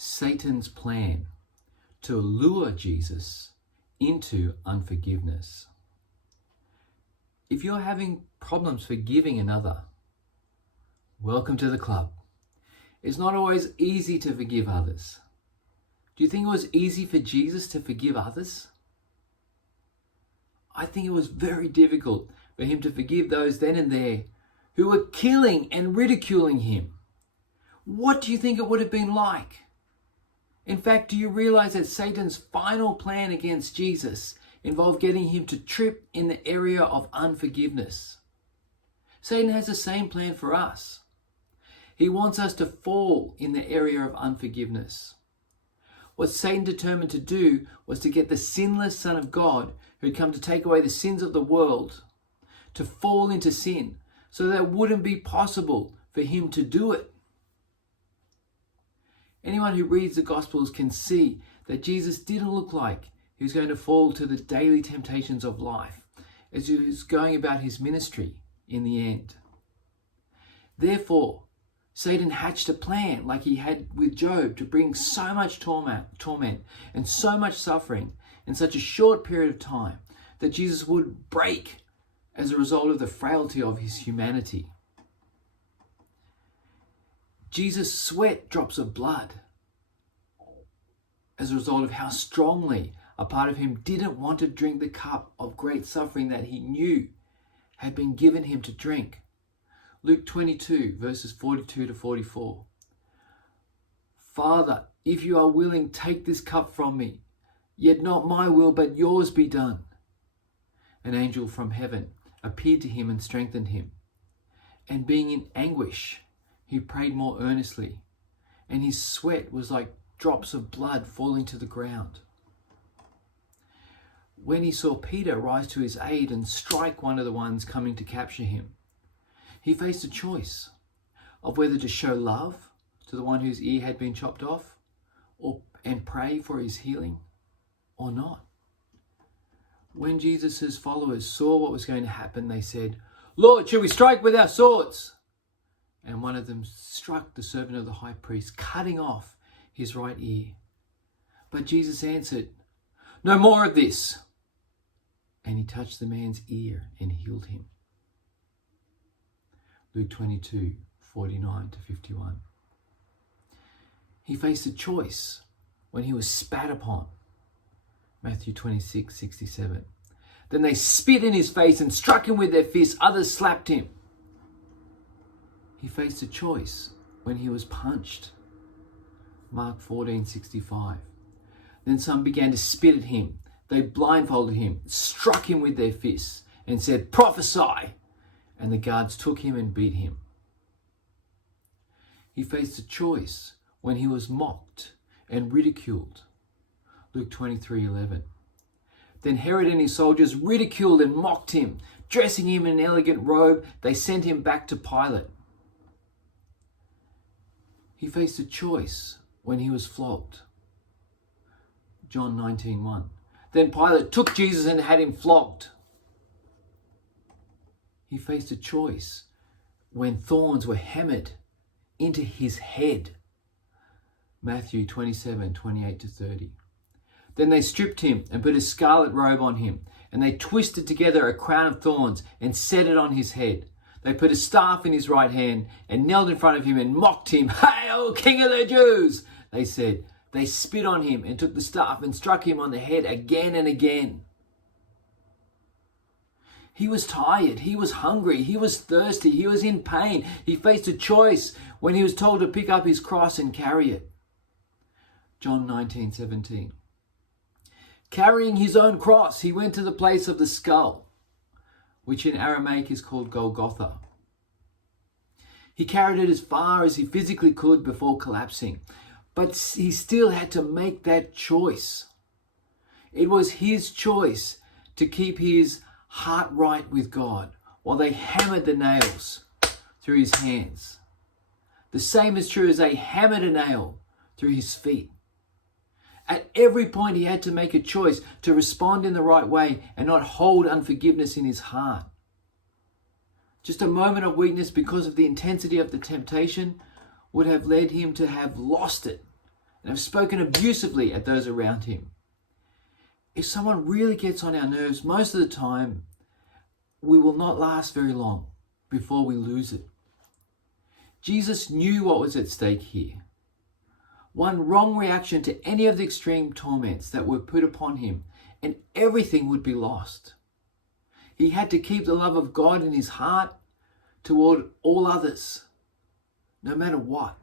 Satan's plan to lure Jesus into unforgiveness. If you're having problems forgiving another, welcome to the club. It's not always easy to forgive others. Do you think it was easy for Jesus to forgive others? I think it was very difficult for him to forgive those then and there who were killing and ridiculing him. What do you think it would have been like? In fact, do you realize that Satan's final plan against Jesus involved getting him to trip in the area of unforgiveness? Satan has the same plan for us. He wants us to fall in the area of unforgiveness. What Satan determined to do was to get the sinless Son of God, who had come to take away the sins of the world, to fall into sin so that it wouldn't be possible for him to do it. Anyone who reads the Gospels can see that Jesus didn't look like he was going to fall to the daily temptations of life as he was going about his ministry in the end. Therefore, Satan hatched a plan like he had with Job to bring so much torment and so much suffering in such a short period of time that Jesus would break as a result of the frailty of his humanity. Jesus sweat drops of blood as a result of how strongly a part of him didn't want to drink the cup of great suffering that he knew had been given him to drink. Luke 22, verses 42 to 44. Father, if you are willing, take this cup from me, yet not my will, but yours be done. An angel from heaven appeared to him and strengthened him. And being in anguish, he prayed more earnestly, and his sweat was like drops of blood falling to the ground. When he saw Peter rise to his aid and strike one of the ones coming to capture him, he faced a choice of whether to show love to the one whose ear had been chopped off and pray for his healing or not. When Jesus' followers saw what was going to happen, they said, "Lord, should we strike with our swords?" And one of them struck the servant of the high priest, cutting off his right ear. But Jesus answered, "No more of this." And he touched the man's ear and healed him. Luke 22, 49 to 51. He faced a choice when he was spat upon. Matthew 26, 67. Then they spit in his face and struck him with their fists. Others slapped him. He faced a choice when he was punched. Mark 14:65. Then some began to spit at him. They blindfolded him, struck him with their fists, and said, "Prophesy!" And the guards took him and beat him. He faced a choice when he was mocked and ridiculed. Luke 23:11. Then Herod and his soldiers ridiculed and mocked him. Dressing him in an elegant robe, they sent him back to Pilate. He faced a choice when he was flogged. John 19:1. Then Pilate took Jesus and had him flogged. He faced a choice when thorns were hammered into his head. Matthew 27:28 to 30. Then they stripped him and put a scarlet robe on him, and they twisted together a crown of thorns and set it on his head. They put a staff in his right hand and knelt in front of him and mocked him. "Hail, King of the Jews!" they said. They spit on him and took the staff and struck him on the head again and again. He was tired, he was hungry, he was thirsty, he was in pain. He faced a choice when he was told to pick up his cross and carry it. John 19:17. Carrying his own cross, he went to the place of the skull, which in Aramaic is called Golgotha. He carried it as far as he physically could before collapsing, but he still had to make that choice. It was his choice to keep his heart right with God while they hammered the nails through his hands. The same is true as they hammered a nail through his feet. At every point he had to make a choice to respond in the right way and not hold unforgiveness in his heart. Just a moment of weakness because of the intensity of the temptation would have led him to have lost it and have spoken abusively at those around him. If someone really gets on our nerves, most of the time, we will not last very long before we lose it. Jesus knew what was at stake here. One wrong reaction to any of the extreme torments that were put upon him, and everything would be lost. He had to keep the love of God in his heart toward all others, no matter what.